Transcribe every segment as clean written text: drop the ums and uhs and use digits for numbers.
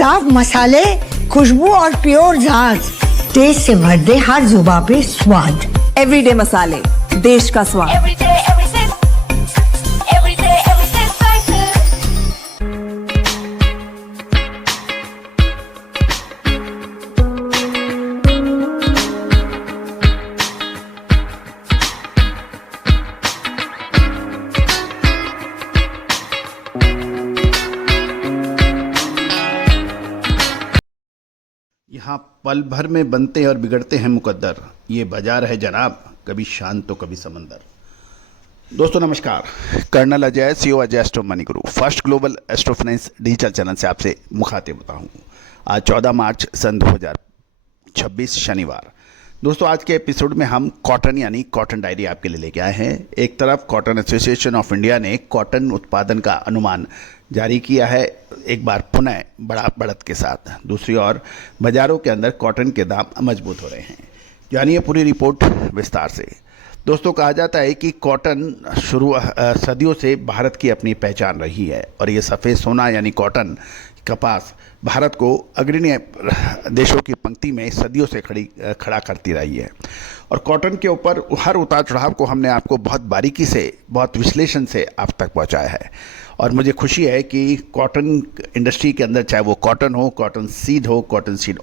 साफ मसाले, खुशबू और प्योर झांझ, टेस्ट से भर दे हर जुबां पे स्वाद। एवरीडे मसाले, देश का स्वाद। यहाँ पल भर में बनते और बिगड़ते हैं मुकद्दर, ये बाजार है जनाब, कभी शांत तो कभी समंदर। दोस्तों नमस्कार, colonel Ajay, CEO Ajay astro money guru, first global astro finance digital channel से आपसे मुखातिब होता हूँ। आज 14 मार्च सन 2026 शनिवार। दोस्तों आज के एपिसोड में हम कॉटन यानी कॉटन डायरी आपके लिए लेके आए हैं। एक तरफ कॉटन एसोसिएशन ऑफ इंडिया ने कॉटन उत्पादन का अनुमान जारी किया है, एक बार पुनः बड़ा बढ़त के साथ। दूसरी ओर बाजारों के अंदर कॉटन के दाम मजबूत हो रहे हैं। जानिए पूरी रिपोर्ट विस्तार से। दोस्तों कहा जाता है कि कॉटन सदियों से भारत की अपनी पहचान रही है और ये सफ़ेद सोना यानी कॉटन कपास भारत को अग्रणी देशों की पंक्ति में सदियों से खड़ा करती रही है। और कॉटन के ऊपर हर उतार चढ़ाव को हमने आपको बहुत बारीकी से, बहुत विश्लेषण से आप तक पहुंचाया है। और मुझे खुशी है कि कॉटन इंडस्ट्री के अंदर, चाहे वो कॉटन हो, कॉटन सीड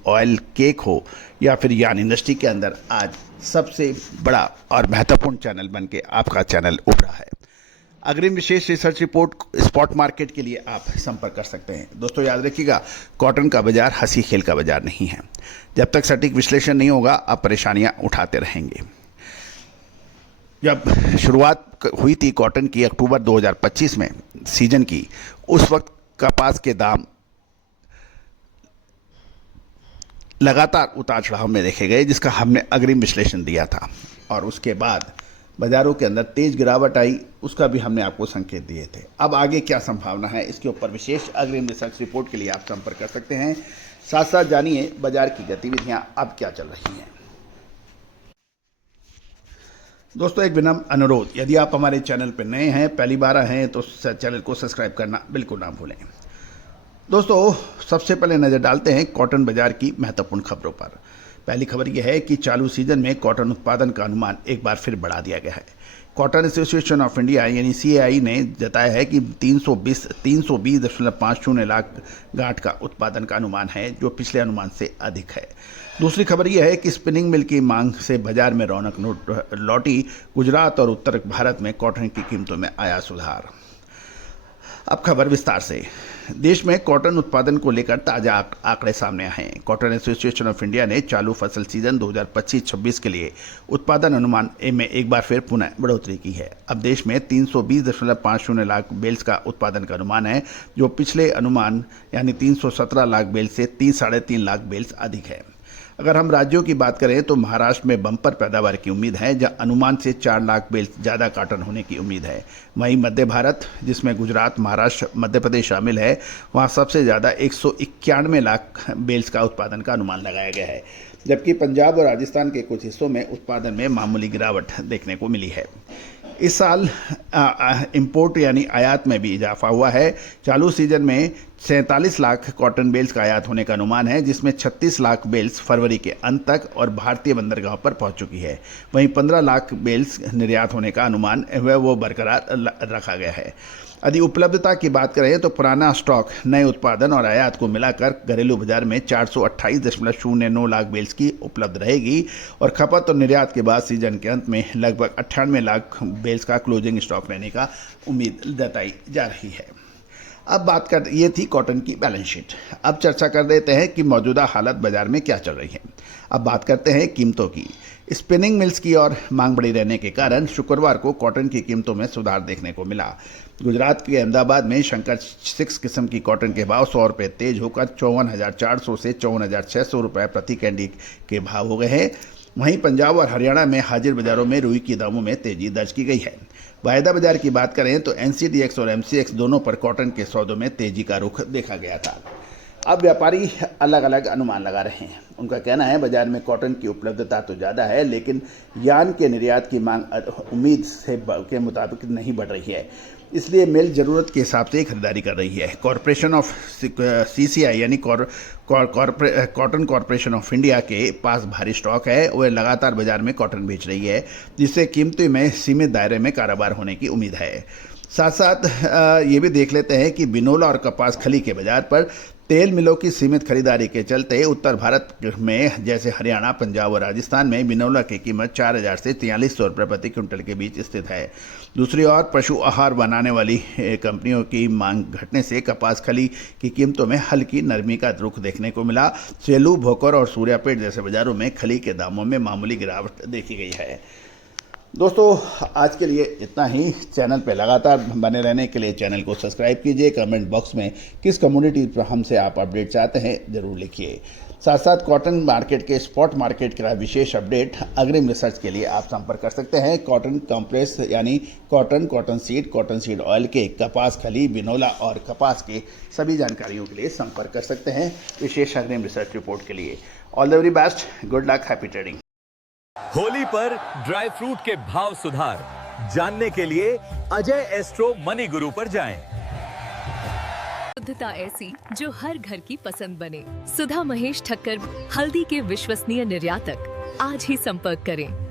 ऑयल, केक हो या फिर यार्न इंडस्ट्री के अंदर, आज सबसे बड़ा और महत्वपूर्ण चैनल बन के आपका चैनल उभरा है। अग्रिम विशेष रिसर्च रिपोर्ट स्पॉट मार्केट के लिए आप संपर्क कर सकते हैं। दोस्तों याद रखिएगा, कॉटन का बाजार हंसी खेल का बाजार नहीं है। जब तक सटीक विश्लेषण नहीं होगा आप परेशानियां उठाते रहेंगे। जब शुरुआत हुई थी कॉटन की अक्टूबर 2025 में सीजन की, उस वक्त कपास के दाम लगातार उतार चढ़ाव में देखे गए, जिसका हमने अग्रिम विश्लेषण दिया था। और उसके बाद बाजारों के अंदर तेज गिरावट आई, उसका भी हमने आपको संकेत दिए थे। अब आगे क्या संभावना है, इसके ऊपर विशेष अग्रिम रिसर्च रिपोर्ट के लिए आप संपर्क कर सकते हैं। साथ साथ जानिए बाजार की गतिविधियां अब क्या चल रही हैं। दोस्तों एक विनम्र अनुरोध, यदि आप हमारे चैनल पर नए हैं, पहली बार आए हैं, तो चैनल को सब्सक्राइब करना बिल्कुल ना भूलें। दोस्तों सबसे पहले नज़र डालते हैं कॉटन बाजार की महत्वपूर्ण खबरों पर। पहली खबर यह है कि चालू सीजन में कॉटन उत्पादन का अनुमान एक बार फिर बढ़ा दिया गया है। कॉटन एसोसिएशन ऑफ इंडिया यानी CAI ने जताया है कि 320.50 लाख गांठ का उत्पादन का अनुमान है, जो पिछले अनुमान से अधिक है। दूसरी खबर यह है कि स्पिनिंग मिल की मांग से बाजार में रौनक लौटी। गुजरात और उत्तर भारत में कॉटन की कीमतों में आया सुधार। अब खबर विस्तार से। देश में कॉटन उत्पादन को लेकर ताजा आंकड़े सामने आए हैं। कॉटन एसोसिएशन ऑफ इंडिया ने चालू फसल सीजन 2025-26 के लिए उत्पादन अनुमान में एक बार फिर पुनः बढ़ोतरी की है। अब देश में 320.50 लाख बेल्स का उत्पादन का अनुमान है, जो पिछले अनुमान यानी 317 लाख बेल्स से 3-3.5 लाख बेल्स अधिक है। अगर हम राज्यों की बात करें तो महाराष्ट्र में बम्पर पैदावार की उम्मीद है, जहां अनुमान से 4 लाख बेल्स ज़्यादा कॉटन होने की उम्मीद है। वहीं मध्य भारत, जिसमें गुजरात, महाराष्ट्र, मध्य प्रदेश शामिल है, वहां सबसे ज़्यादा 191 लाख बेल्स का उत्पादन का अनुमान लगाया गया है। जबकि पंजाब और राजस्थान के कुछ हिस्सों में उत्पादन में मामूली गिरावट देखने को मिली है। इस साल इंपोर्ट यानी आयात में भी इजाफा हुआ है। चालू सीजन में 47 लाख कॉटन बेल्स का आयात होने का अनुमान है, जिसमें 36 लाख बेल्स फरवरी के अंत तक और भारतीय बंदरगाहों पर पहुंच चुकी है। वहीं 15 लाख बेल्स निर्यात होने का अनुमान वो बरकरार रखा गया है। यदि उपलब्धता की बात करें तो पुराना स्टॉक, नए उत्पादन और आयात को मिलाकर घरेलू बाजार में 428.09 लाख बेल्स की उपलब्ध रहेगी और खपत और निर्यात के बाद सीजन के अंत में लगभग 98 लाख बेल्स का क्लोजिंग स्टॉक रहने का उम्मीद जताई जा रही है। अब बात कर, ये थी कॉटन की बैलेंस शीट। अब चर्चा कर देते हैं कि मौजूदा हालत बाजार में क्या चल रही है। अब बात करते हैं कीमतों की। स्पिनिंग मिल्स की और मांग बढ़ी रहने के कारण शुक्रवार को कॉटन की कीमतों में सुधार देखने को मिला। गुजरात के अहमदाबाद में शंकर 6 किस्म की कॉटन के भाव 100 रुपये तेज होकर 54,400 से 54,600 रुपये प्रति कैंडी के भाव हो गए हैं। वहीं पंजाब और हरियाणा में हाजिर बाजारों में रुई के दामों में तेजी दर्ज की गई है। वायदा बाजार की बात करें तो NCDX और MCX दोनों पर कॉटन के सौदों में तेजी का रुख देखा गया था। अब व्यापारी अलग अलग अनुमान लगा रहे हैं। उनका कहना है बाजार में कॉटन की उपलब्धता तो ज़्यादा है, लेकिन यार्न के निर्यात की मांग उम्मीद से के मुताबिक नहीं बढ़ रही है। इसलिए मिल ज़रूरत के हिसाब से खरीदारी कर रही है। कॉरपोरेशन ऑफ CCI यानी कॉटन कॉरपोरेशन ऑफ इंडिया के पास भारी स्टॉक है। वह लगातार बाजार में कॉटन बेच रही है, जिससे कीमतों में सीमित दायरे में कारोबार होने की उम्मीद है। साथ साथ ये भी देख लेते हैं कि बिनोला और कपास खली के बाजार पर तेल मिलों की सीमित खरीदारी के चलते उत्तर भारत में जैसे हरियाणा, पंजाब और राजस्थान में बिनोला की कीमत 4000 से 4300 रुपये प्रति क्विंटल के बीच स्थित है। दूसरी ओर पशु आहार बनाने वाली कंपनियों की मांग घटने से कपास खली की कीमतों में हल्की नरमी का रुख देखने को मिला। सेलू, भोकर और सूर्यापेट जैसे बाजारों में खली के दामों में मामूली गिरावट देखी गई है। दोस्तों, आज के लिए इतना ही। चैनल पे लगातार बने रहने के लिए चैनल को सब्सक्राइब कीजिए। कमेंट बॉक्स में किस कमोडिटी पर हमसे आप अपडेट चाहते हैं ज़रूर लिखिए। साथ साथ कॉटन मार्केट के स्पॉट मार्केट का विशेष अपडेट अग्रिम रिसर्च के लिए आप संपर्क कर सकते हैं। कॉटन कॉम्प्रेस यानी कॉटन सीड ऑयल के कपास खली, बिनोला और कपास के सभी जानकारियों के लिए संपर्क कर सकते हैं विशेष अग्रिम रिसर्च रिपोर्ट के लिए। All the very best, good luck, happy trading. Holi पर ड्राई फ्रूट के भाव सुधार जानने के लिए अजय एस्ट्रो मनी गुरु पर जाएं। शुद्धता ऐसी जो हर घर की पसंद बने। सुधा महेश ठक्कर, हल्दी के विश्वसनीय निर्यातक। आज ही संपर्क करें।